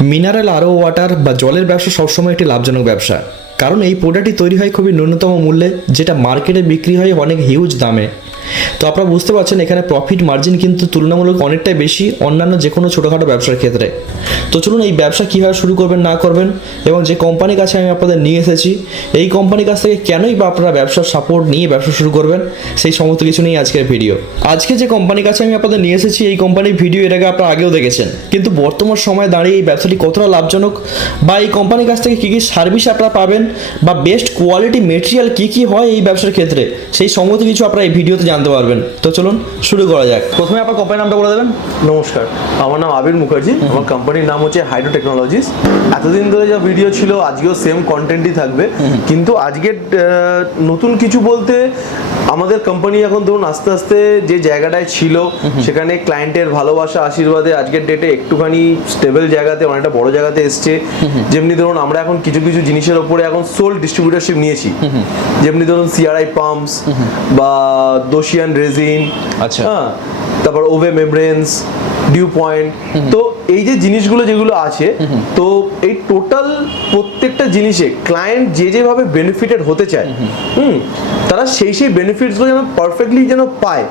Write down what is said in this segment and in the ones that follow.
Mineral আরও water বা জলের ব্যবসা সবসময় একটি লাভজনক ব্যবসা। কারণ এই প্রোডাক্টটি তৈরি হয় খুবই ন্যূনতম মূল্যে, যেটা মার্কেটে বিক্রি হয় অনেক হিউজ দামে। তো আপনারা বুঝতে পারছেন, এখানে প্রফিট মার্জিন কিন্তু তুলনামূলক অনেকটাই বেশি অন্যান্য যে কোনো ছোটোখাটো ব্যবসার ক্ষেত্রে। তো চলুন এই ব্যবসা কীভাবে শুরু করবেন, না করবেন এবং যে কোম্পানির কাছে আমি আপনাদের নিয়ে এসেছি, এই কোম্পানির কাছ থেকে কেনই বা আপনারা ব্যবসার সাপোর্ট নিয়ে ব্যবসা শুরু করবেন, সেই সমস্ত কিছু নিয়ে আজকের ভিডিও আজকে যে কোম্পানির কাছে আমি আপনাদের নিয়ে এসেছি, এই কোম্পানির ভিডিও আগে আপনারা আগেও দেখেছেন। কিন্তু বর্তমান সময়ে দাঁড়িয়ে এই ব্যবসাটি কতটা লাভজনক বা এই কোম্পানির কাছ থেকে কী কী সার্ভিস আপনারা পাবেন বা বেস্ট কোয়ালিটি মেটেরিয়াল কী কী হয় এই ব্যবসার ক্ষেত্রে, সেই সমস্ত কিছু আপনারা এই ভিডিওতে জানতে পারবেন। তো চলুন শুরু করা যাক। প্রথমে আপনার কোম্পানির নামটা বলে দেবেন। নমস্কার আমার নাম আবির মুখার্জি। আমার কোম্পানির নাম হচ্ছে হাইড্রো টেকনোলজিস এতদিন ধরে যা ভিডিও ছিল আজকেও সেম কন্টেন্টই থাকবে। কিন্তু আজকের আহ, নতুন কিছু বলতে আমাদের কোম্পানি এখন ধরুন আস্তে আস্তে যে জায়গাটায় ছিল সেখানে ক্লায়েন্টের ভালোবাসা আশীর্বাদে আজকের ডেটে একটুখানি স্টেবল জায়গাতে অনেকটা বড় জায়গাতে এসছে। যেমনি ধরুন আমরা এখন কিছু কিছু জিনিসের ওপরে এখন সোল ডিস্ট্রিবিউটারশিপ নিয়েছি। যেমনি ধরুন সিআরআই পাম্পস বা দোশিয়ান রেজিন আচ্ছা। হ্যাঁ তারপর ওভে মেমব্রেন্স ডিউ পয়েন্ট তো এই যে জিনিসগুলো যেগুলো আছে তো এই টোটাল প্রত্যেকটা জিনিসে ক্লায়েন্ট যে যেভাবে বেনিফিটেড হতে চায় হুম তারা সেই সেই বেনিফিটসগুলো যেন পারফেক্টলি যেন পায়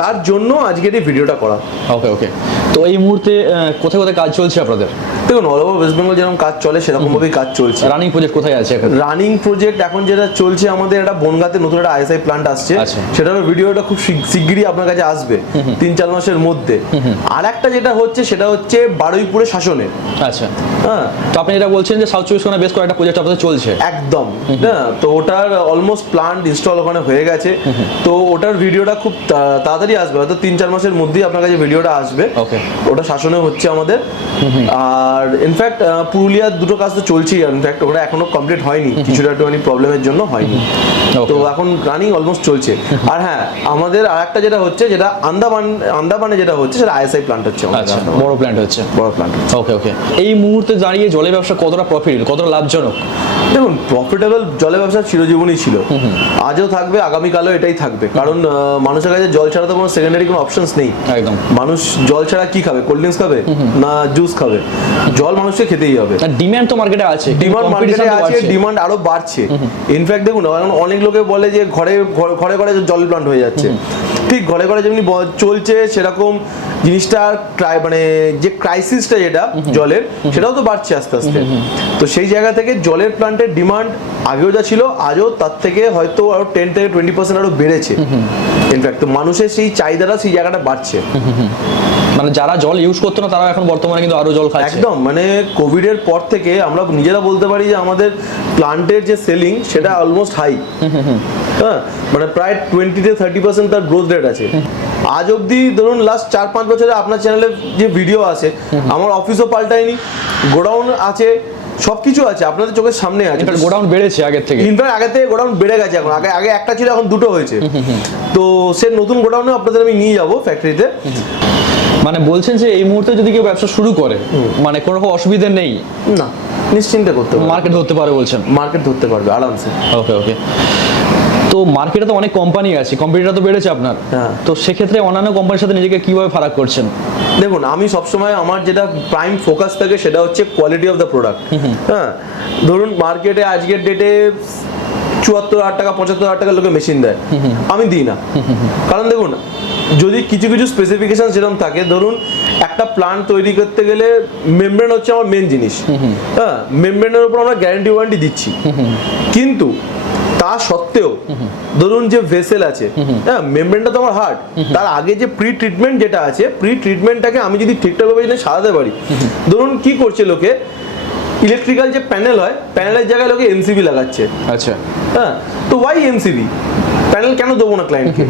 তার জন্য আজকের এই ভিডিওটা করা। ওকে ওকে তো এই মুহূর্তে কোথায় কোথায় কাজ চলছে আপনাদের? দেখুন অল ওভার ওয়েস্ট বেঙ্গল যেরকম কাজ চলে সেরকম ভাবেই কাজ চলছে। রানিং প্রজেক্ট কোথায় আছে এখন? রানিং প্রজেক্ট এখন যেটা চলছে আমাদের একটা বনগাতে নতুন একটা আইএসআই প্ল্যান্ট আসছে। আচ্ছা। সেটারও ভিডিওটা খুব শিগ- শিগগিরই আপনার কাছে আসবে তিন চার মাসের মধ্যে। আর একটা যেটা হচ্ছে সেটা হচ্ছে বারুইপুরে শাসনে আচ্ছা। হ্যাঁ। তো আপনি এটা বলছেন যে সাউথ চব্বিশ পরগনা বেশ কয়েকটা প্রজেক্ট আপনাদের চলছে। একদম। হ্যাঁ তো ওটার অলমোস্ট প্ল্যান্ট ইনস্টল ওখানে হয়ে গেছে। তো ওটার ভিডিওটা খুব তাড়াতাড়ি আসবে হয়তো তিন চার মাসের মধ্যেই আপনার কাছে ভিডিওটা আসবে। Okay. ওটা শাসনে হচ্ছে আমাদের। আর ইনফ্যাক্ট পুরুলিয়ার দুটো কাজ তো চলছেই। ইনফ্যাক্ট ওটা এখনও কমপ্লিট হয়নি। কিছুটা একটুখানি প্রবলেমের জন্য হয়নি। তো এখন রানিং অলমোস্ট চলছে। আর হ্যাঁ আমাদের আর একটা যেটা হচ্ছে যেটা আন্দামান আন্দামানে যেটা হচ্ছে সেটা আইএসআই প্ল্যান্ট হচ্ছে আচ্ছা আন্দামানে। বড় প্ল্যান্ট হচ্ছে। বড় প্ল্যান্ট ওকে ওকে এই মুহূর্তে দাঁড়িয়ে জলের ব্যবসা কতটা প্রফিট কতটা লাভজনক? দেখুন প্রফিটেবল জলের ব্যবসা চিরজীবনই ছিল। আজও থাকবে আগামীকালও এটাই থাকবে। কারণ মানুষের কাছে জল ছাড়া তো কোনো সেকেন্ডারি কোনো অপশনস নেই। একদম। মানুষ জল ছাড়া কি খাবে? কোল্ড ড্রিঙ্কস খাবে? না জুস খাবে? জল মানুষকে খেতেই হবে। ডিমান্ড তো মার্কেটে আছে। ডিমান্ড মার্কেটে আছে ডিমান্ড আরও বাড়ছে। ইনফ্যাক্ট দেখুন এখন অনেক লোকে বলে যে ঘরে ঘরে- ঘরে ঘরে জল প্লান্ট হয়ে যাচ্ছে। ঠিক ঘরে ঘরে যেমনি চলছে সেরকম জিনিসটা ট্রাই মানে যে ক্রাইসিসটা যেটা জলের সেটাও তো বাড়ছে আস্তে আস্তে। তো সেই জায়গা থেকে জলের প্লান্টের ডিমান্ড আগেও যা ছিল আজও তার থেকে হয়তো আরও টেন থেকে টোয়েন্টি পার্সেন্ট আরও বেড়েছে। ইনফ্যাক্ট তো মানুষের সেই চাহিদাটা সেই জায়গাটা বাড়ছে। মানে যারা জল ইউজ করতো না তারা এখন বর্তমানে কিন্তু আরও জল খাচ্ছে। একদম মানে কোভিড এর পর থেকে আমরা নিজেরা বলতে পারি যে আমাদের প্লান্টের যে সেলিং সেটা অলমোস্ট হাই হ্যাঁ মানে প্রায় টোয়েন্টি থেকে থার্টি পার্সেন্ট তার গ্রোথ রেট আছে। আজ অবধি ধরুন লাস্ট চার পাঁচ বছরে আপনার চ্যানেলে যে ভিডিও আছে আমার অফিসও পাল্টায়নি গোডাউন আছে সবকিছু আছে আপনাদের চোখের সামনে আছে। গোডাউন বেড়েছে আগের থেকে। ইনফ্যাক্ট আগে থেকে গোডাউন বেড়ে গেছে এখন। আগে আগে একটা ছিল এখন দুটো হয়েছে। তো সে নতুন গোডাউনে আপনাদের আমি নিয়ে যাব ফ্যাক্টরিতে মানে বলছেন যে এই মুহূর্তে যদি কেউ ব্যবসা শুরু করে মানে কোনো রকম অসুবিধা নেই? না নিশ্চিন্তে করতে পারবে। মার্কেট ধরতে পারে বলছেন? মার্কেট ধরতে পারবে আরামসে। ওকে ওকে তো মার্কেটে তো অনেক কোম্পানি আছে কম্পিটিটার তো বেড়েছে আপনার। হ্যাঁ। তো সেক্ষেত্রে অন্যান্য কোম্পানির সাথে নিজেকে কীভাবে ফারাক করছেন? দেখুন আমি সবসময় আমার যেটা প্রাইম ফোকাস থাকে সেটা হচ্ছে কোয়ালিটি অফ দ্য প্রোডাক্ট হ্যাঁ ধরুন মার্কেটে আজকের ডেটে চুয়াত্তর হাজার টাকা পঁচাত্তর হাজার টাকা লোকে মেশিন দেয়। আমি দিই না। কারণ দেখুন যদি কিছু কিছু স্পেসিফিকেশন যেরকম থাকে ধরুন একটা প্লান্ট তৈরি করতে গেলে মেমব্রেন হচ্ছে আমার মেন জিনিস। হ্যাঁ মেমব্রেনের উপর আমরা গ্যারান্টি ওয়ারেন্টি দিচ্ছি। কিন্তু তা সত্ত্বেও ধরুন যে ভেসেল আছে হ্যাঁ মেমব্রেনটা তো আমার হার্ট তার আগে যে প্রি ট্রিটমেন্ট যেটা আছে প্রি ট্রিটমেন্টটাকে আমি যদি ঠিকঠাকভাবে যদি সারাতে পারি ধরুন কি করছে লোকে? ইলেকট্রিক্যাল যে প্যানেল হয় প্যানেলের জায়গায় লোকে এনসিবি লাগাচ্ছে। আচ্ছা। হ্যাঁ তো ওয়াই এমসিবি প্যানেল কেন দেবো না ক্লায়েন্টকে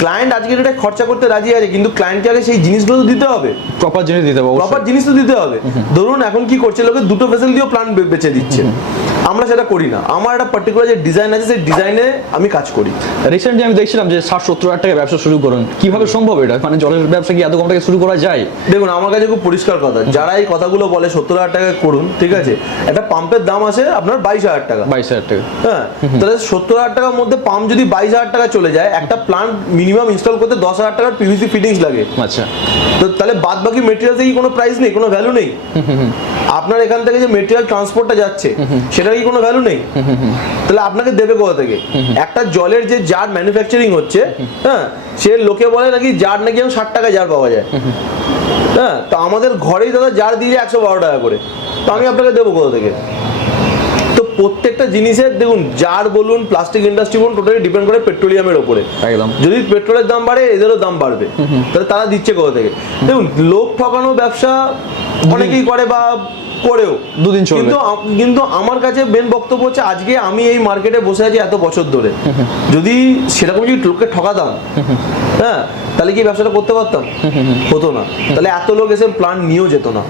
ক্লায়েন্ট আজকে এটা খরচা করতে রাজি আছে কিন্তু ক্লায়েন্টকে আগে সেই জিনিসগুলো তো দিতে হবে। প্রপার জিনিস দিতে হবে প্রপার জিনিস তো দিতে হবে। ধরুন এখন কি করছে লোকে দুটো ভেসেল দিয়েও প্ল্যান বেচে দিচ্ছে। আমরা সেটা করি না। আমার একটা পার্টিকুলার যে ডিজাইন আছে সেই ডিজাইনে আমি কাজ করি। রিসেন্টলি আমি দেখছিলাম যে ষাট সত্তর হাজার টাকা ব্যবসা শুরু করুন। কীভাবে সম্ভব এটা? মানে জলের ব্যবসা কি এত কম টাকা শুরু করা যায়? দেখুন আমার কাছে খুব পরিষ্কার কথা। যারা এই কথাগুলো বলে সত্তর হাজার টাকা করুন ঠিক আছে? একটা পাম্পের দাম আছে আপনার বাইশ হাজার টাকা। বাইশ হাজার টাকা। হ্যাঁ তাহলে সত্তর হাজার টাকার মধ্যে পাম্প যদি বাইশ হাজার টাকা চলে যায় একটা প্লান্ট মিনিমাম ইনস্টল করতে দশ হাজার টাকার পিভিসি ফিটিংস লাগে। আচ্ছা। তো তাহলে বাদ বাকি মেটেরিয়ালসে কি কোনো প্রাইস নেই? কোনো ভ্যালু নেই? আপনার এখান থেকে যে মেটেরিয়াল ট্রান্সপোর্টটা যাচ্ছে সেটার কি কোনো ভ্যালু নেই? তাহলে আপনাকে দেবে কোথা থেকে? একটা জলের যে জার ম্যানুফ্যাকচারিং হচ্ছে হ্যাঁ সে লোকে বলে নাকি জার নাকি এখন ষাট টাকা জার পাওয়া যায়। হ্যাঁ তো আমাদের ঘরেই দাদা জার দিয়ে একশো বারো টাকা করে। তো আমি আপনাকে দেবো কোথা থেকে? প্রত্যেকটা জিনিসের দেখুন জার বলুন প্লাস্টিক ইন্ডাস্ট্রি বলুন টোটালি ডিপেন্ড করে পেট্রোলিয়ামের ওপরে। একদম। যদি পেট্রোলের দাম বাড়ে এদেরও দাম বাড়বে। তাহলে তারা দিচ্ছে কোথা থেকে? দেখুন লোক ঠকানো ব্যবসা অনেকেই করে বা করেও। দুদিন। কিন্তু কিন্তু আমার কাছে মেন বক্তব্য হচ্ছে আজকে আমি এই মার্কেটে বসে আছি এত বছর ধরে। যদি সেরকম যদি লোককে ঠকাতাম হ্যাঁ তাহলে কি ব্যবসাটা করতে পারতাম? হতো না। তাহলে এত লোক এসে প্ল্যান নিয়েও যেত না।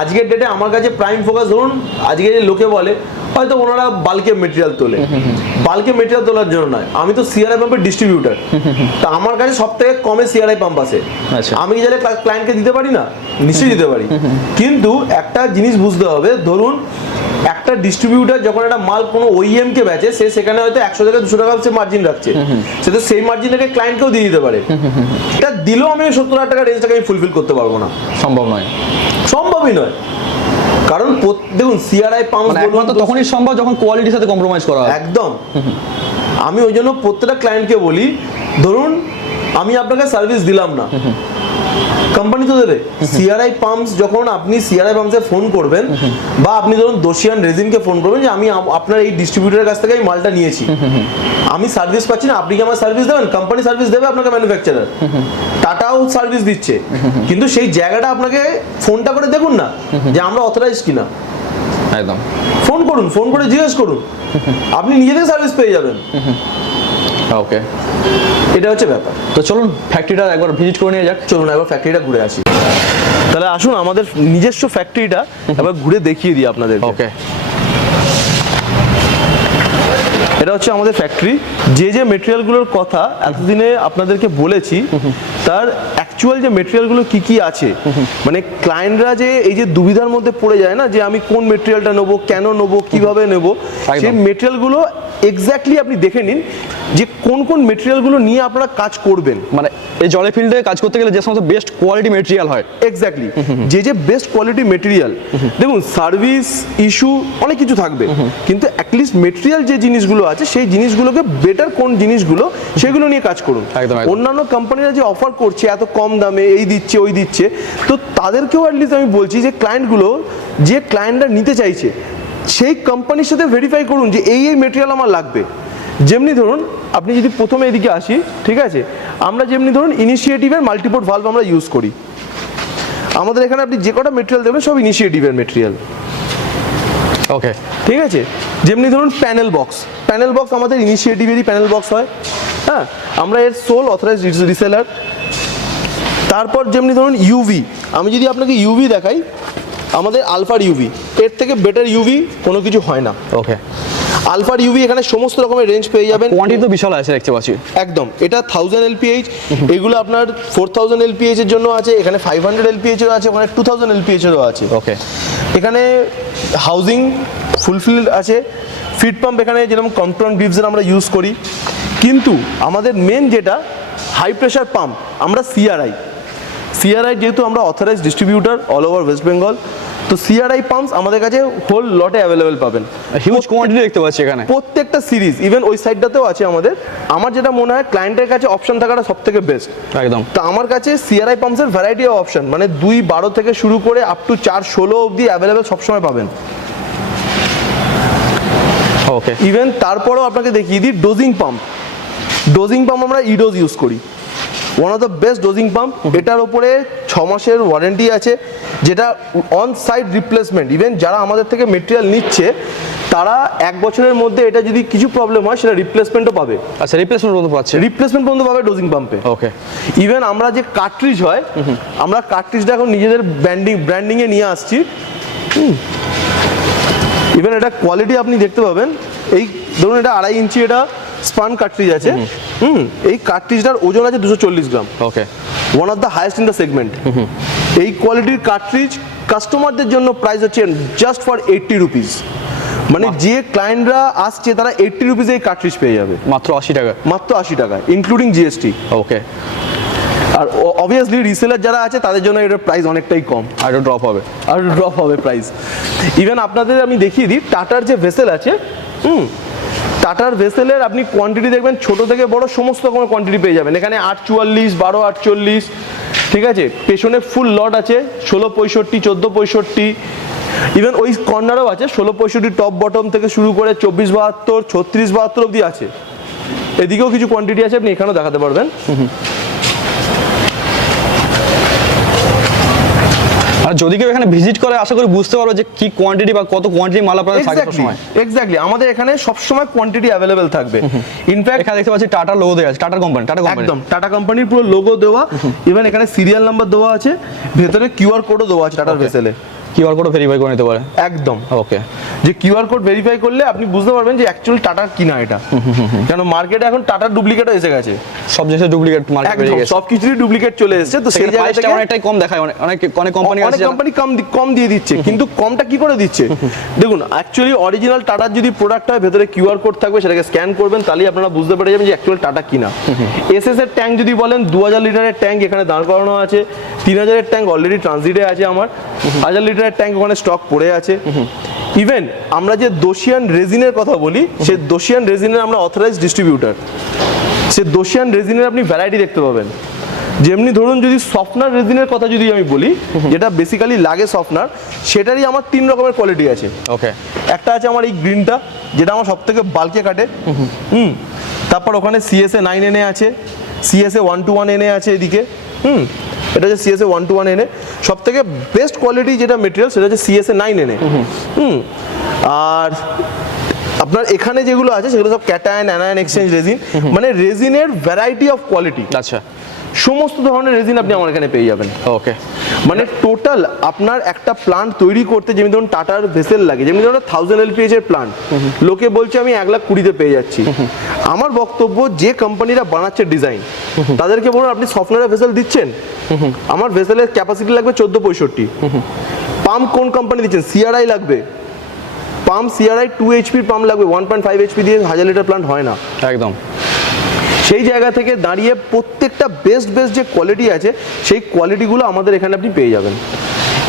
আজকের ডেটে আমার কাছে প্রাইম ফোকাস ধরুন আজকে যে লোকে বলে হয়তো ওনারা বাল্কে মেটেরিয়াল তোলে বাল্কে মেটেরিয়াল তোলার জন্য নয়। আমি তো সিআরআই পাম্পের ডিস্ট্রিবিউটার তা আমার কাছে সব থেকে কমে সিআরআই পাম্প আছে। আচ্ছা। আমি কি ক্লায়েন্টকে দিতে পারি না? নিশ্চয়ই দিতে পারি। কিন্তু একটা জিনিস বুঝতে হবে ধরুন একটা ডিস্ট্রিবিউটার যখন একটা মাল কোনো ওইএম কে বেচে সে সেখানে হয়তো একশো থেকে দুশো টাকা সে মার্জিন রাখছে। সে তো সেই মার্জিনটাকে ক্লায়েন্টকেও দিয়ে দিতে পারে। এটা দিলেও আমি সত্তর হাজার টাকা রেঞ্জটাকে আমি ফুলফিল করতে পারব না। সম্ভব নয়। সম্ভবই নয়। কারণ দেখুন সিআরআই পাম্প মানে একমাত্র তখনই সম্ভব যখন কোয়ালিটির সাথে কম্প্রোমাইজ করা হয়। একদম। আমি ওই জন্য প্রত্যেকটা ক্লায়েন্টকে বলি ধরুন আমি আপনাকে সার্ভিস দিলাম না। কোম্পানি তো দেবে। সিআরআই পাম্পস যখন আপনি সিআরআই পাম্পসে ফোন করবেন বা আপনি ধরুন দোষিয়ান রেজিনকে ফোন করবেন যে আমি আপনার এই ডিস্ট্রিবিউটারের কাছ থেকে এই মালটা নিয়েছি। আমি সার্ভিস পাচ্ছি না আপনি কি আমার সার্ভিস দেবেন? কোম্পানি সার্ভিস দেবে আপনাকে ম্যানুফ্যাকচারার টাটাও সার্ভিস দিচ্ছে। কিন্তু সেই জায়গাটা আপনাকে ফোনটা করে দেখুন না যে আমরা অথরাইজ কিনা। একদম। ফোন করুন ফোন করে জিজ্ঞেস করুন। আপনি নিজে থেকে সার্ভিস পেয়ে যাবেন। ওকে এটা হচ্ছে ব্যাপার। তো চলুন ফ্যাক্টরিটা একবার ভিজিট করে নিয়ে যাক। চলুন একবার ফ্যাক্টরিটা ঘুরে আসি। তাহলে আসুন আমাদের নিজস্ব ফ্যাক্টরিটা একবার ঘুরে দেখিয়ে দিই আপনাদের ওকে এটা হচ্ছে আমাদের ফ্যাক্টরি যে যে মেটেরিয়ালগুলোর কথা এতদিনে আপনাদেরকে বলেছি তার অ্যাকচুয়াল যে মেটেরিয়ালগুলো কি কি আছে মানে ক্লায়েন্টরা যে এই যে দুবিধার মধ্যে পড়ে যায় না যে আমি কোন মেটেরিয়ালটা নেব কেন নেব কীভাবে নেব। সেই মেটেরিয়ালগুলো এক্স্যাক্টলি আপনি দেখে নিন যে কোন কোন মেটেরিয়ালগুলো নিয়ে আপনারা কাজ করবেন। মানে এই জলের ফিল্ডে কাজ করতে গেলে যে সমস্ত বেস্ট কোয়ালিটি মেটেরিয়াল হয়। এক্স্যাক্টলি যে যে বেস্ট কোয়ালিটি মেটেরিয়াল দেখুন সার্ভিস ইস্যু অনেক কিছু থাকবে। কিন্তু অ্যাটলিস্ট মেটেরিয়াল যে জিনিসগুলো আছে সেই জিনিসগুলোকে বেটার কোন জিনিসগুলো সেগুলো নিয়ে কাজ করুন। অন্যান্য কোম্পানিরা যে অফার করছে এত কম দামে এই দিচ্ছে ওই দিচ্ছে তো তাদেরকেও অ্যাটলিস্ট আমি বলছি যে ক্লায়েন্টগুলো যে ক্লায়েন্টরা নিতে চাইছে সেই কোম্পানির সাথে ভেরিফাই করুন যে এই এই মেটেরিয়াল আমার লাগবে। যেমনি ধরুন আপনি যদি প্রথমে এদিকে আসি ঠিক আছে? আমরা যেমনি ধরুন ইনিশিয়েটিভের মাল্টিপোর্ট ভালভ আমরা ইউজ করি। আমাদের এখানে আপনি যে কটা মেটেরিয়াল দেবেন সব ইনিশিয়েটিভের মেটেরিয়াল ওকে ঠিক আছে? যেমনি ধরুন প্যানেল বক্স প্যানেল বক্স আমাদের ইনিশিয়েটিভেরই প্যানেল বক্স হয়। হ্যাঁ? আমরা এর সোল অথরাইজ রিসেলার তারপর যেমনি ধরুন ইউভি আমি যদি আপনাকে ইউভি দেখাই আমাদের আলফার ইউভি এর থেকে বেটার ইউভি কোনো কিছু হয় না। ওকে আলফার ইউভি এখানে সমস্ত রকমের রেঞ্জ পেয়ে যাবেন। কোয়ান্টিটি তো বিশাল আছে দেখতে পাচ্ছি। একদম। এটা থাউজেন্ড এলপিএইচ এগুলো আপনার ফোর থাউজেন্ড এলপিএইচ এর জন্য আছে। এখানে ফাইভ হান্ড্রেড এলপিএইচ এরও আছে ওখানে টু থাউজেন্ড এলপিএইচ এরও আছে। ওকে এখানে হাউজিং ফুলফিল আছে। ফিড পাম্প এখানে যেরকম কন্ট্রোল গ্রিভসের আমরা ইউজ করি। কিন্তু আমাদের মেন যেটা হাই প্রেশার পাম্প আমরা সিআরআই সিআরআই যেহেতু আমরা authorise distributor all over West Bengal তো সিআরআই পাম্পস আমাদের কাছে হোল লটে অ্যাভেলেবেল পাবেন। হিউজ কোয়ান্টিটি দেখতে পাচ্ছি এখানে। প্রত্যেকটা সিরিজ ইভেন ওই সাইডটাতেও আছে আমাদের। আমার যেটা মনে হয় ক্লায়েন্টের কাছে অপশন থাকাটা সব থেকে বেস্ট একদম। তো আমার কাছে সিআরআই পাম্পসের ভ্যারাইটি অফ অপশন মানে দুই বারো থেকে শুরু করে আপ টু চার ষোলো অবধি অ্যাভেলেবেল সবসময় পাবেন। ওকে ইভেন তারপরেও আপনাকে দেখিয়ে দিই ডোজিং পাম্প ডোজিং পাম্প আমরা ইডোজ ইউজ করি। One of the best dosing pump এটার ওপরে ছ মাসের ওয়ারেন্টি আছে যেটা অন সাইড রিপ্লেসমেন্ট ইভেন যারা আমাদের থেকে মেটেরিয়াল নিচ্ছে তারা এক বছরের মধ্যে এটা যদি কিছু প্রবলেম হয় সেটা রিপ্লেসমেন্টও পাবে। আচ্ছা রিপ্লেসমেন্ট পর্যন্ত পাচ্ছে। রিপ্লেসমেন্ট পর্যন্ত পাবে ডোজিং পাম্পে ওকে ইভেন আমরা যে কার্ট্রিজ হয় আমরা কার্ট্রিজটা এখন নিজেদের ব্র্যান্ডিং ব্র্যান্ডিংয়ে নিয়ে আসছি। ইভেন এটা কোয়ালিটি আপনি দেখতে পাবেন। এই ধরুন এটা আড়াই ইঞ্চি এটা স্পান কার্ট্রিজ আছে। হুম এই কার্ট্রিজটার ওজন আছে দুশো চল্লিশ gram. Okay one of the highest in the segment এই কোয়ালিটির কার্ট্রিজ কাস্টমারদের জন্য প্রাইস হচ্ছে জাস্ট ফর এইটটি রুপিস মানে যে ক্লায়েন্টরা আসছে তারা এইটটি রুপিসে এই কার্ট্রিজ পেয়ে যাবে। মাত্র আশি টাকা। মাত্র আশি টাকা ইনক্লুডিং জিএসটি ওকে আর অবভিয়াসলি রিসেলার যারা আছে তাদের জন্য এটার প্রাইস অনেকটাই কম। আর ড্রপ হবে। আর ড্রপ হবে প্রাইস ইভেন আপনাদের আমি দেখিয়ে দিই টাটার যে ভেসেল আছে হুম টাটার ভেসেলের আপনি কোয়ান্টিটি দেখবেন, ছোট থেকে বড় সমস্ত রকমের কোয়ান্টিটি পেয়ে যাবেন। এখানে আট চুয়াল্লিশ বারো আটচল্লিশ, ঠিক আছে? পেছনে ফুল লট আছে, ষোলো পঁয়ষট্টি, চোদ্দ পঁয়ষট্টি। ইভেন ওই কর্নারও আছে, ষোলো পঁয়ষট্টি টপ বটম থেকে শুরু করে চব্বিশ বাহাত্তর, ছত্রিশ বাহাত্তর অবধি আছে। এদিকেও কিছু কোয়ান্টিটি আছে, আপনি এখানেও দেখাতে পারবেন। আর যদি কেউ এখানে ভিজিট করে আশা করি বুঝতে পারবে যে কি কোয়ান্টিটি বা কত কোয়ান্টিটি মাল আপনাদের থাকে সবসময় সময়। এক্স্যাক্টলি আমাদের এখানে সবসময় কোয়ান্টিটি অ্যাভেলেবেল থাকবে। ইনফ্যাক্ট এখানে দেখতে পাচ্ছি টাটা লোগো দেওয়া আছে টাটা কোম্পানি টাটা কোম্পানি একদম টাটা কোম্পানির পুরো লোগো দেওয়া। ইভেন এখানে সিরিয়াল নাম্বার দেওয়া আছে ভেতরে কিউআর কোডও দেওয়া আছে টাটার ভেসেলে কিউআর কোড ভেরিফাই করে নিতে পারে? একদম। ওকে যে কিউআর কোড ভেরিফাই করলে আপনি বুঝতে পারবেন যে অ্যাকচুয়াল টাটার কিনা এটা। কেন মার্কেটে এখন টাটার ডুপ্লিকেটও এসে গেছে। সব জিনিসের ডুপ্লিকেট মার্কেট বেরিয়ে গেছে। সব কিছুরই ডুপ্লিকেট চলে এসেছে তো সেই সেখানে জায়গা প্রাইসটা থেকে অনেকটাই কম দেখায় অনেক অনেক অনেক কোম্পানি আছে। যারা- কোম্পানি কম কম দিয়ে দিচ্ছে কিন্তু কমটা কি করে দিচ্ছে? দেখুন অ্যাকচুয়ালি অরিজিনাল টাটার যদি প্রোডাক্ট হয় ভেতরে কিউআর কোড থাকবে সেটাকে স্ক্যান করবেন তাহলেই আপনারা বুঝতে পেরে যাবেন যে অ্যাকচুয়াল টাটা কিনা। এসএস এর ট্যাঙ্ক যদি বলেন দু হাজার লিটারের ট্যাঙ্ক এখানে দাঁড় করানো আছে তিন হাজারের ট্যাঙ্ক অলরেডি ট্রানজিটে আছে আমার। হাজার লিটারের ট্যাঙ্ক ওখানে স্টক পড়ে আছে। ইভেন আমরা যে দোশিয়ান রেজিনের কথা বলি সে দোশিয়ান রেজিনের আমরা অথরাইজ ডিস্ট্রিবিউটার সে দোশিয়ান রেজিনের আপনি ভ্যারাইটি দেখতে পাবেন। যেমনি ধরুন যদি সফটনার রেজিনের কথা যদি আমি বলি যেটা বেসিক্যালি লাগে সফটনার সেটারই আমার তিন রকমের কোয়ালিটি আছে। ওকে একটা আছে আমার এই গ্রিনটা যেটা আমার সব থেকে বালকে কাটে। হুম। তারপর ওখানে সিএসএ নাইন এনে আছে। সিএসএ ওয়ান টু ওয়ান এনে আছে এদিকে। হুম। এটা হচ্ছে সিএসএ ওয়ান টু ওয়ান এনে সব থেকে বেস্ট কোয়ালিটি যেটা মেটেরিয়াল সেটা হচ্ছে সিএসএ নাইন এনে। হুম আর আপনার এখানে যেগুলো আছে সেগুলো সব ক্যাটায়ন অ্যানায়ন এক্সচেঞ্জ রেজিন মানে রেজিনের ভ্যারাইটি অফ কোয়ালিটি আচ্ছা। সমস্ত ধরনের রেজিন আপনি আমার এখানে পেয়ে যাবেন। ওকে মানে টোটাল আপনার একটা প্লান্ট তৈরি করতে যেমনি ধরুন টাটার ভেসেল লাগে যেমনি ধরুন থাউজেন্ড এলপিএইচ এর প্লান্ট লোকে বলছে আমি এক লাখ কুড়িতে পেয়ে যাচ্ছি। আমার বক্তব্য যে কোম্পানিরা বানাচ্ছে ডিজাইন তাদেরকে বলুন আপনি সফটওয়্যার ভেসেল দিচ্ছেন? আমার ভেসেলের ক্যাপাসিটি লাগবে চোদ্দ পঁয়ষট্টি। পাম্প কোন কোম্পানি দিচ্ছেন? সিআরআই লাগবে। পাম্প সিআরআই টু এইচপির পাম্প লাগবে ওয়ান পয়েন্ট ফাইভ এইচপি দিয়ে হাজার লিটার প্লান্ট হয় না। একদম। সেই জায়গা থেকে দাঁড়িয়ে প্রত্যেকটা বেস্ট বেস্ট যে কোয়ালিটি আছে সেই কোয়ালিটিগুলো আমাদের এখানে আপনি পেয়ে যাবেন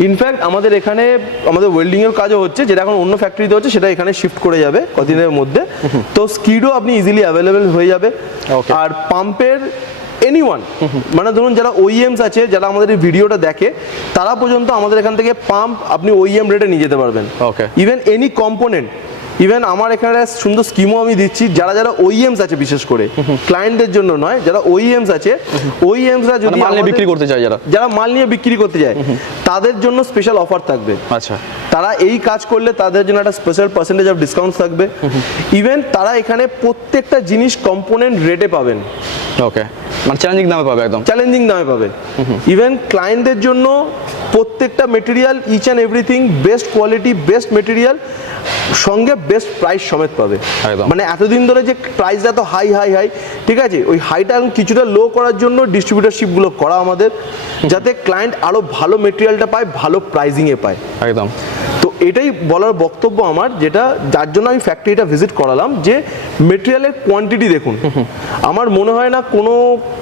ইনফ্যাক্ট আমাদের এখানে আমাদের ওয়েল্ডিং এর কাজও হচ্ছে যেটা এখন অন্য ফ্যাক্টরিতে হচ্ছে সেটা এখানে শিফট করে যাবে কদিনের মধ্যে তো স্কিডও আপনি ইজিলি অ্যাভেলেবেল হয়ে যাবে. আর পাম্পের এনিওয়ান মানে ধরুন যারা ওইএমস আছে যারা আমাদের এই ভিডিওটা দেখে তারা পর্যন্ত আমাদের এখান থেকে পাম্প আপনি ওইএম রেটে নিয়ে যেতে পারবেন Okay. Even any component even আমার এখানে সুন্দর স্কিমও আমি দিচ্ছি যারা যারা ওইএমস আছে বিশেষ করে ক্লায়েন্টদের জন্য নয় যারা ওইএমস আছে ওইএমসরা যদি মানে মাল নিয়ে বিক্রি করতে চায় যারা। যারা মাল নিয়ে বিক্রি করতে যায় তাদের জন্য স্পেশাল অফার থাকবে। আচ্ছা। তারা এই কাজ করলে তাদের জন্য একটা স্পেশাল পার্সেন্টেজ অফ ডিসকাউন্ট থাকবে। ইভেন তারা এখানে প্রত্যেকটা জিনিস কম্পোনেন্ট রেটে পাবেন। ওকে মানে চ্যালেঞ্জিং দামে পাবে একদম। চ্যালেঞ্জিং দামে পাবে। ইভেন ক্লায়েন্টদের জন্য প্রত্যেকটা material each and everything best quality best material সঙ্গে বেস্ট প্রাইস সমেত পাবে। মানে এতদিন ধরে যে প্রাইস এত হাই হাই হাই ঠিক আছে? ওই হাইটা এখন কিছুটা লো করার জন্য ডিস্ট্রিবিউটারশিপগুলো করা আমাদের যাতে ক্লায়েন্ট আরও ভালো মেটেরিয়ালটা পায় ভালো প্রাইজিংয়ে পায়। একদম। তো এটাই বলার বক্তব্য আমার যেটা যার জন্য আমি ফ্যাক্টরিটা ভিজিট করালাম যে মেটেরিয়ালের কোয়ান্টিটি দেখুন। আমার মনে হয় না কোনো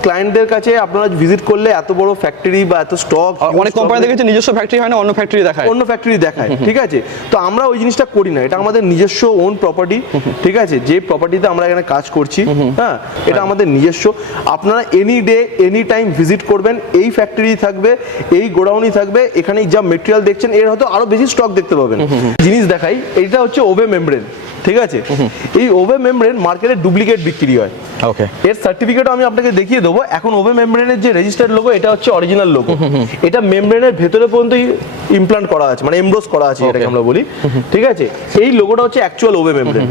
ক্লায়েন্টদের কাছে আপনারা ভিজিট করলে এত বড় ফ্যাক্টরি বা এত স্টক অনেক কোম্পানি দেখেছে নিজস্ব ফ্যাক্টরি হয় না অন্য ফ্যাক্টরি দেখায়। অন্য ফ্যাক্টরি দেখায় ঠিক আছে? তো আমরা ওই জিনিসটা করি না এটা আমাদের নিজস্ব ওন প্রপার্টি ঠিক আছে? যে প্রপার্টিতে আমরা এখানে কাজ করছি হ্যাঁ? এটা আমাদের নিজস্ব। আপনারা any day any time visit করবেন এই ফ্যাক্টরি থাকবে এই গোডাউনই থাকবে এখানে যা মেটেরিয়াল দেখছেন এর হয়তো আরও বেশি স্টক দেখতে পাবেন। জিনিস দেখাই এটা হচ্ছে ওভে মেমব্রেন ঠিক আছে? এই ওভে মেমব্রেন মার্কেটে ডুপ্লিকেট বিক্রি হয়। ওকে এর সার্টিফিকেট আমি আপনাকে দেখিয়ে দেবো। এখন ওভে মেমব্রেনের যে রেজিস্টার্ড লোগো এটা হচ্ছে অরিজিনাল লোগো এটা মেমব্রেনের ভেতরে পর্যন্ত ইমপ্লান্ট করা আছে মানে এমব্রোস করা আছে এটাকে আমরা বলি। ঠিক আছে? এই লোগোটা হচ্ছে অ্যাকচুয়াল ওভে মেমব্রেন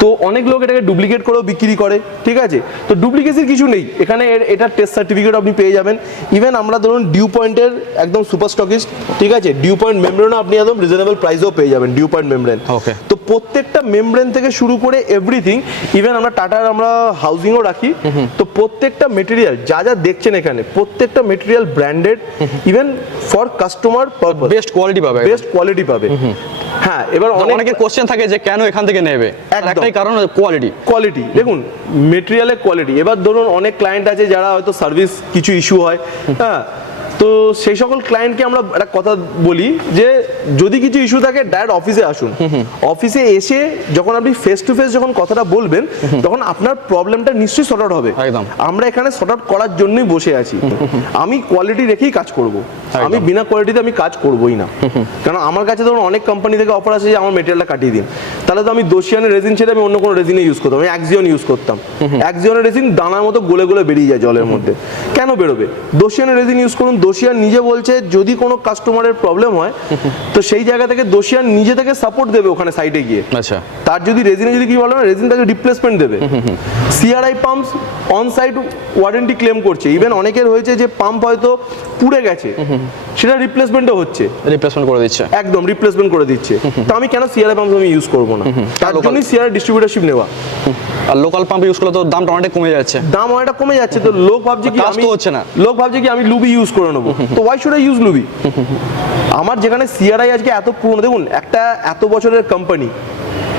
তো অনেক লোক এটাকে ডুপ্লিকেট করেও বিক্রি করে ঠিক আছে? তো ডুপ্লিকেসির কিছু নেই। এখানে এর এটা টেস্ট সার্টিফিকেট আপনি পেয়ে যাবেন। ইভেন আমরা ধরুন ডিউ পয়েন্টের একদম সুপার স্টকিস্ট ঠিক আছে? ডিউ পয়েন্ট মেমব্রেনও আপনি একদম রিজনেবল প্রাইসেও পেয়ে যাবেন ডিউ পয়েন্ট মেমব্রেন ওকে তো প্রত্যেকটা মেমব্রেন থেকে শুরু করে এভরিথিং ইভেন আমরা টাটার আমরা হাউজিংও রাখি তো প্রত্যেকটা মেটেরিয়াল যা যা দেখছেন এখানে প্রত্যেকটা material branded even for customer purpose best quality পাবে বেস্ট কোয়ালিটি পাবে। হ্যাঁ এবার অনেকে অনেকে কোশ্চেন থাকে যে কেন এখান থেকে নেবে? একদম। একটাই কারণ কোয়ালিটি কোয়ালিটি দেখুন মেটেরিয়ালের কোয়ালিটি এবার ধরুন অনেক ক্লায়েন্ট আছে যারা হয়তো সার্ভিস কিছু ইস্যু হয় হ্যাঁ তো সেই সকল ক্লায়েন্টকে আমরা একটা কথা বলি যে যদি কিছু ইস্যু থাকে ডাইরেক্ট অফিসে আসুন। অফিসে এসে যখন আপনি ফেস টু ফেস যখন কথাটা বলবেন তখন আপনার প্রবলেমটা নিশ্চয়ই সর্ট আউট হবে। একদম। আমরা এখানে সর্ট আউট করার জন্যই বসে আছি। আমি কোয়ালিটি রেখেই কাজ করব। আমি বিনা কোয়ালিটিতে আমি কাজ করবই না। কারণ আমার কাছে ধরুন অনেক কোম্পানি থেকে অফার আছে যে আমার মেটেরিয়ালটা কাটিয়ে দিন। তাহলে তো আমি দোষিয়ানের রেজিন ছেড়ে আমি অন্য কোনো রেজিনে ইউজ করতাম। আমি একজিয়ন ইউজ করতাম। একজিয়নের রেজিন দানার মতো গলে গলে বেরিয়ে যায় জলের মধ্যে। কেন বেরোবে? দোষিয়ানের রেজিন ইউজ করুন দোষিয়ান নিজে বলছে যদি কোনো কাস্টমারের প্রবলেম হয় তো সেই জায়গা থেকে দোষিয়ান নিজে থেকে সাপোর্ট দেবে ওখানে সাইডে গিয়ে। আচ্ছা। তার যদি রেজিনে যদি কি বলো না রেজিন তাকে রিপ্লেসমেন্ট দেবে। CRI pumps on side warranty claim করছে। ইভেন অনেকের হয়েছে যে পাম্প হয়তো পুড়ে গেছে সেটা রিপ্লেসমেন্টও হচ্ছে। রিপ্লেসমেন্ট করে দিচ্ছে। একদম রিপ্লেসমেন্ট করে দিচ্ছে। তো আমি কেন সিআরআই পাম্প আমি ইউজ করব না? তার জন্যই সিআরআই ডিস্ট্রিবিউটারশিপ নেওয়া। আর লোকাল পাম্প ইউজ করলে তো দামটা অনেকটা কমে যাচ্ছে। দাম অনেকটা কমে যাচ্ছে। তো লোক ভাবছে কি আমি হচ্ছে না। লোক ভাবছে কি আমি লুবি ইউজ করে নেব? তো ওয়াই শুড আই ইউজ লুবি আমার যেখানে সিআরআই আজকে এত পুরনো দেখুন একটা এত বছরের কোম্পানি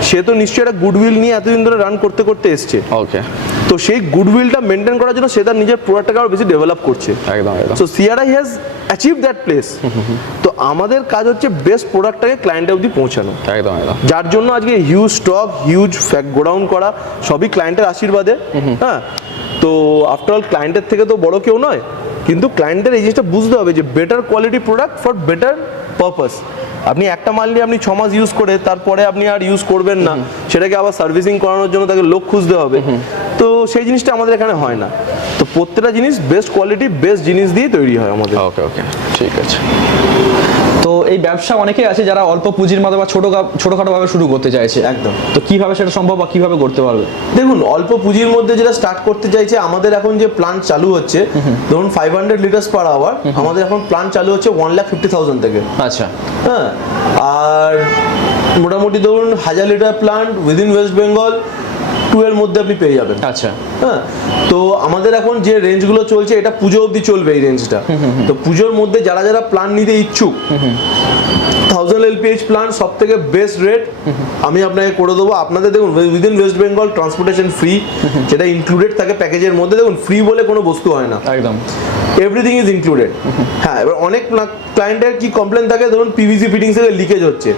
সে তো নিশ্চয়ই একটা গুডউইল নিয়ে এতদিন ধরে রান করতে করতে এসছে। ওকে তো সেই গুডউইলটা মেনটেন করার জন্য সে তার নিজের প্রোডাক্টটাকে আরও বেশি ডেভেলপ করছে। একদম একদম। So CRI has achieve that place তো আমাদের কাজ হচ্ছে বেস্ট প্রোডাক্টটাকে ক্লায়েন্ট অবধি পৌঁছানো। একদম একদম। যার জন্য আজকে হিউজ স্টক হিউজ ফ্যাক গোডাউন করা সবই ক্লায়েন্টের আশীর্বাদে। হ্যাঁ? তো আফটার অল ক্লায়েন্টের থেকে তো বড় কেউ নয়। কিন্তু ক্লায়েন্টের এই জিনিসটা বুঝতে হবে যে better quality product for better purpose আপনি একটা মাল নিয়ে আপনি ছ মাস ইউজ করে তারপরে আপনি আর ইউজ করবেন না। সেটাকে আবার সার্ভিসিং করানোর জন্য তাকে লোক খুঁজতে হবে। তো সেই জিনিসটা আমাদের এখানে হয় না। তো প্রত্যেকটা জিনিস বেস্ট কোয়ালিটি বেস্ট জিনিস দিয়ে তৈরি হয় আমাদের। ওকে ওকে ঠিক আছে। এই ব্যবসা অনেকেই আছে যারা অল্প পুঁজির মাধ্যমে বা ছোট ছোটখাটো ভাবে শুরু করতে চাইছে। একদম। তো কীভাবে সেটা সম্ভব বা কীভাবে করতে পারবে? দেখুন অল্প পুঁজির মধ্যে যেটা স্টার্ট করতে চাইছে আমাদের এখন যে প্ল্যান চালু হচ্ছে ধরুন five hundred litres per hour আমাদের এখন প্ল্যান চালু হচ্ছে ওয়ান লাখ ফিফটি থাউজেন্ড থেকে। আচ্ছা। হ্যাঁ আর মোটামুটি ধরুন হাজার litre plant within West Bengal too এর মধ্যে আপনি পেয়ে যাবেন। আচ্ছা। হ্যাঁ? তো আমাদের এখন যে রেঞ্জগুলো চলছে এটা পুজো অবধি চলবে এই রেঞ্জটা তো পুজোর মধ্যে যারা যারা প্ল্যান নিতে ইচ্ছুক থাউজেন্ড এলপিএইচ প্ল্যান সব থেকে বেস্ট রেট আমি আপনাকে করে দেবো। আপনাদের দেখুন within West Bengal transportation free যেটা ইনক্লুডেড থাকে প্যাকেজের মধ্যে দেখুন ফ্রি বলে কোনো বস্তু হয় না। একদম। এভরিথিং ইজ ইনক্লুডেড হ্যাঁ এবার অনেক ক্লায়েন্টের কি কমপ্লেন থাকে? ধরুন পিভিসি ফিটিংস এর লিকেজ হচ্ছে।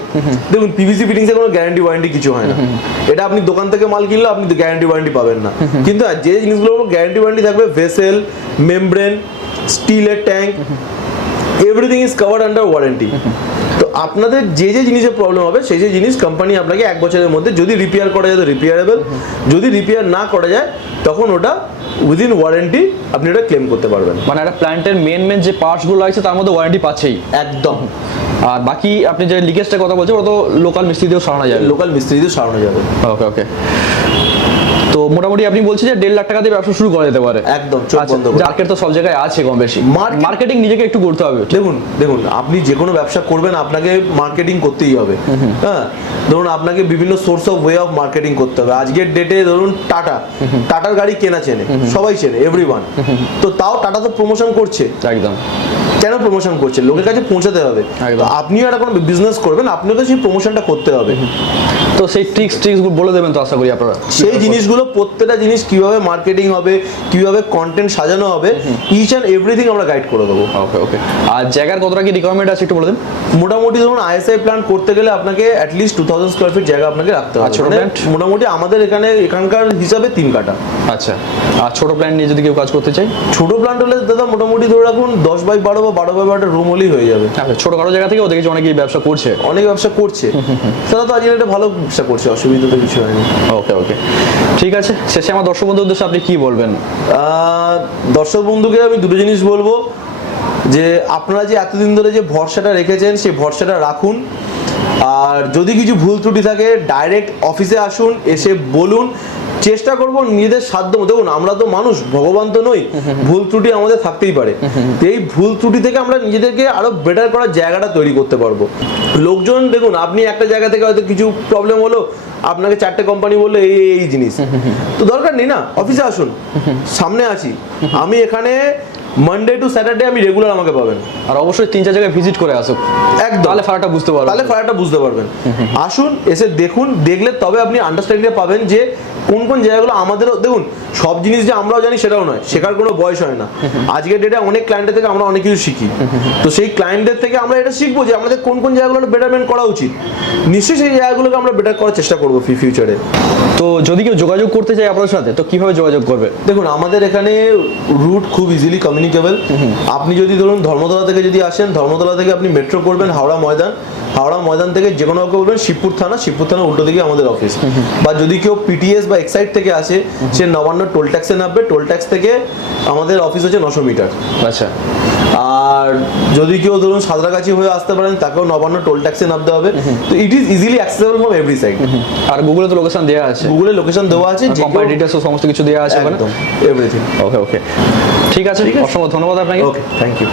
দেখুন পিভিসি ফিটিংস এর কোনো গ্যারান্টি ওয়ারেন্টি কিছু হয় না। এটা আপনি দোকান থেকে মাল কিনলে আপনি গ্যারান্টি ওয়ারেন্টি পাবেন না। কিন্তু যে জিনিসগুলো গ্যারান্টি ওয়ারেন্টি থাকবে ভেসেল মেমব্রেন স্টিলের tank everything is covered under warranty তো আপনাদের যে যে জিনিসে প্রবলেম হবে, সেই সেই জিনিস কোম্পানি আপনাকে এক বছরের মধ্যে যদি রিপেয়ার করা যায়, তো রিপেয়ারেবল যদি রিপেয়ার না করা যায়, তখন ওটা উইদিন ওয়ারেন্টি আপনি এটা ক্লেম করতে পারবেন। মানে একটা প্ল্যান্টের মেন মেন যে পার্টসগুলো আছে তার মধ্যে ওয়ারেন্টি পাচ্ছেই। একদম। আর বাকি আপনি যে লিকেজটার কথা বলছেন ওটা তো লোকাল মিস্ত্রি দিয়েও সারানো যাবে। লোকাল মিস্ত্রি দিয়েও সারানো যাবে। ওকে ওকে তো মোটামুটি আপনি বলছেন যে দেড় লাখ টাকা দিয়ে ব্যবসা শুরু করা যেতে পারে। একদম চোখ আচ্ছা মার্কেট তো সব জায়গায় আছে কম বেশি। মার্কেটিং নিজেকে একটু করতে হবে দেখুন দেখুন আপনি যে কোনো ব্যবসা করবেন আপনাকে মার্কেটিং করতেই হবে। হ্যাঁ ধরুন আপনাকে বিভিন্ন source of way of marketing করতে হবে। আজকের ডেটে ধরুন টাটা টাটার গাড়ি কেনা চেনে। সবাই চেনে এভরি তো তাও টাটা তো প্রমোশন করছে। একদম। কেন প্রমোশন করছে? লোকের কাছে পৌঁছাতে হবে। তো আপনিও একটা কোনো বিজনেস করবেন আপনাকে সেই প্রমোশনটা করতে হবে। তো সেই ট্রিক্স ট্রিক্স বলে দেবেন তো আশা করি আপনারা। সেই জিনিসগুলো প্রত্যেকটা জিনিস কীভাবে মার্কেটিং হবে কীভাবে কন্টেন্ট সাজানো হবে ইচ অ্যান্ড এভরিথিং আমরা গাইড করে দেবো। ওকে ওকে আর জায়গার কতটা কি রিকোয়ারমেন্ট আছে একটু বলে দেন। মোটামুটি ধরুন আইএসআই প্ল্যান করতে গেলে আপনাকে at least two thousand square feet জায়গা আপনাকে রাখতে হবে। ছোট মানে মোটামুটি আমাদের এখানে এখানকার হিসাবে তিন কাটা আচ্ছা। আর ছোট প্ল্যান্ট নিয়ে যদি কেউ কাজ করতে চাই ছোট প্ল্যান্ট হলে দাদা মোটামুটি ধরে রাখুন দশ বাই বারো বা বারো বাই বারোটা রুম হলেই হয়ে যাবে। আচ্ছা ছোটখাটো জায়গা থেকে দেখেছি অনেকেই ব্যবসা করছে। অনেক ব্যবসা করছে। তারা তো আজকাল একটা ভালো ব্যবসা করছে অসুবিধা তো কিছু হয়নি। ওকে ওকে ঠিক আছে, শেষে আমার দর্শক বন্ধুর উদ্দেশ্যে আপনি কি বলবেন? দর্শক বন্ধুকে আমি দুটো জিনিস বলব, যে আপনারা যে এতদিন ধরে যে ভরসাটা রেখেছেন, সেই ভরসাটা রাখুন। আর যদি কিছু ভুল ত্রুটি থাকে ডাইরেক্ট অফিসে আসুন, এসে বলুন। চেষ্টা করব, নিজেদের সাধ্য দেখুন, আমরা তো মানুষ, ভগবান তো নই। ভুল ত্রুটি আমাদের থাকতেই পারে। এই ভুল ত্রুটি থেকে আমরা নিজেদেরকে আরও বেটার করার জায়গাটা তৈরি করতে পারব। লোকজন, দেখুন, আপনি একটা জায়গা থেকে হয়তো কিছু প্রবলেম হলো, আপনাকে চারটে কোম্পানি বলল, এই, এই- এই জিনিস। তো দরকার নেই না? অফিসে আসুন। সামনে আছি আমি এখানে মানডে টু স্যাটারডে আমি রেগুলার আমাকে পাবেন। আর অবশ্যই তিন চার জায়গায় ভিজিট করে আসুক। একদম। তাহলে ফারাকটা বুঝতে পারব তাহলে ফারাকটা বুঝতে পারবেন। আসুন এসে দেখুন দেখলে তবে আপনি আন্ডারস্ট্যান্ডিং পাবেন যে কোন কোন জায়গাগুলো আমাদেরও দেখুন সব জিনিস যে আমরাও জানি সেটাও নয় শেখার কোনো বয়স হয় না। আজকের ডেটে অনেক ক্লায়েন্টের থেকে আমরা অনেক কিছু শিখি। তো সেই ক্লায়েন্টদের থেকে আমরা এটা শিখব যে আমাদের কোন কোন জায়গাগুলো বেটারমেন্ট করা উচিত। নিশ্চয়ই সেই জায়গাগুলোকে আমরা বেটার করার চেষ্টা করব ফিউচারে তো যদি কেউ যোগাযোগ করতে চায় আপনার সাথে তো কীভাবে যোগাযোগ করবে? দেখুন আমাদের এখানে রুট খুব ইজিলি কমিউনিকেবল আপনি যদি ধরুন ধর্মতলা থেকে যদি আসেন ধর্মতলা থেকে আপনি মেট্রো করবেন হাওড়া ময়দান হাওড়া ময়দান থেকে যে কোনো কাউকে বলবেন শিবপুর থানা শিবপুর থানা উল্টো দিকে আমাদের অফিস বা যদি কেউ পিটিএস বা এক্সাইড থেকে আসে সে নবান্ন টোল ট্যাক্সে নামবে। টোল ট্যাক্স থেকে আমাদের অফিস হচ্ছে নশো মিটার। আচ্ছা। আর যদি কেউ ধরুন সাঁতরাগাছি হয়ে আসতে পারেন তাকেও নবান্ন টোল ট্যাক্সে নামতে হবে। তো it is easily accessible from every side আর গুগলে তো লোকেশন দেওয়া আছে। গুগলে লোকেশন দেওয়া আছে কোম্পানি ডিটেলস সমস্ত কিছু দেওয়া আছে একদম এভরিথিং ওকে ওকে ঠিক আছে অসংখ্য ধন্যবাদ আপনাকে। Okay thank you